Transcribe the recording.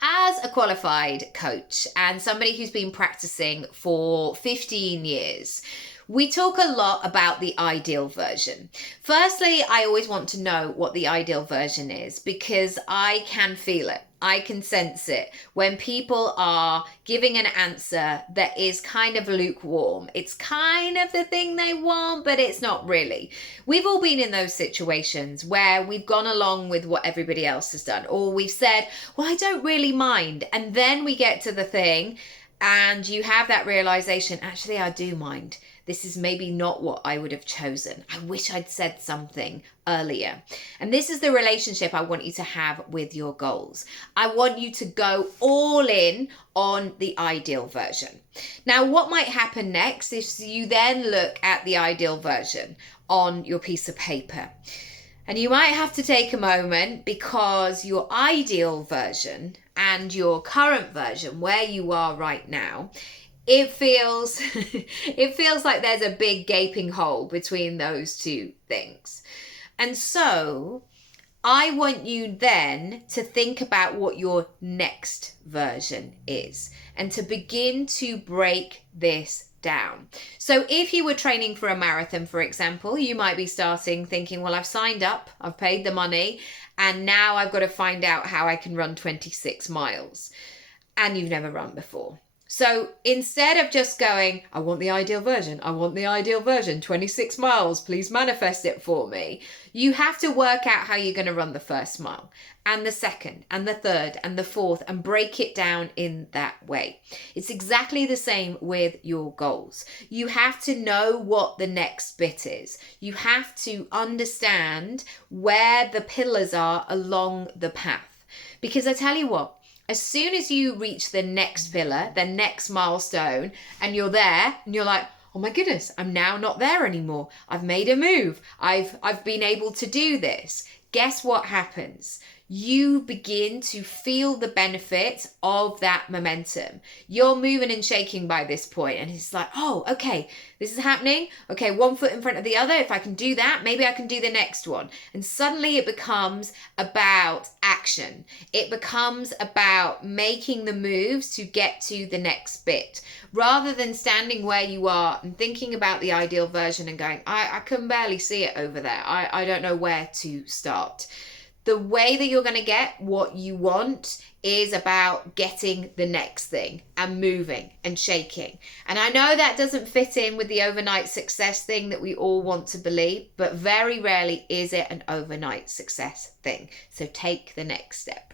As a qualified coach and somebody who's been practicing for 15 years, we talk a lot about the ideal version. Firstly, I always want to know what the ideal version is because I can feel it. I can sense it when people are giving an answer that is kind of lukewarm. It's kind of the thing they want, but it's not really. We've all been in those situations where we've gone along with what everybody else has done, or we've said, well, I don't really mind. And then we get to the thing and you have that realization, actually, I do mind. This is maybe not what I would have chosen. I wish I'd said something earlier. And this is the relationship I want you to have with your goals. I want you to go all in on the ideal version. Now, what might happen next is you then look at the ideal version on your piece of paper. And you might have to take a moment because your ideal version and your current version, where you are right now, it feels like there's a big gaping hole between those two things. And so I want you then to think about what your next version is and to begin to break this down. So if you were training for a marathon, for example, you might be starting thinking, well, I've signed up, I've paid the money, and now I've got to find out how I can run 26 miles. And you've never run before. So instead of just going, I want the ideal version, 26 miles, please manifest it for me, you have to work out how you're going to run the first mile and the second and the third and the fourth and break it down in that way. It's exactly the same with your goals. You have to know what the next bit is. You have to understand where the pillars are along the path. Because I tell you what, as soon as you reach the next pillar, the next milestone, and you're there and you're like, oh my goodness, I'm now not there anymore. I've made a move. I've been able to do this. Guess what happens? You begin to feel the benefit of that momentum. You're moving and shaking by this point, and it's like, oh, okay, this is happening. Okay, one foot in front of the other. If I can do that, maybe I can do the next one. And suddenly it becomes about action. It becomes about making the moves to get to the next bit, rather than standing where you are and thinking about the ideal version and going, I can barely see it over there. I don't know where to start. The way that you're going to get what you want is about getting the next thing and moving and shaking. And I know that doesn't fit in with the overnight success thing that we all want to believe, but very rarely is it an overnight success thing. So take the next step.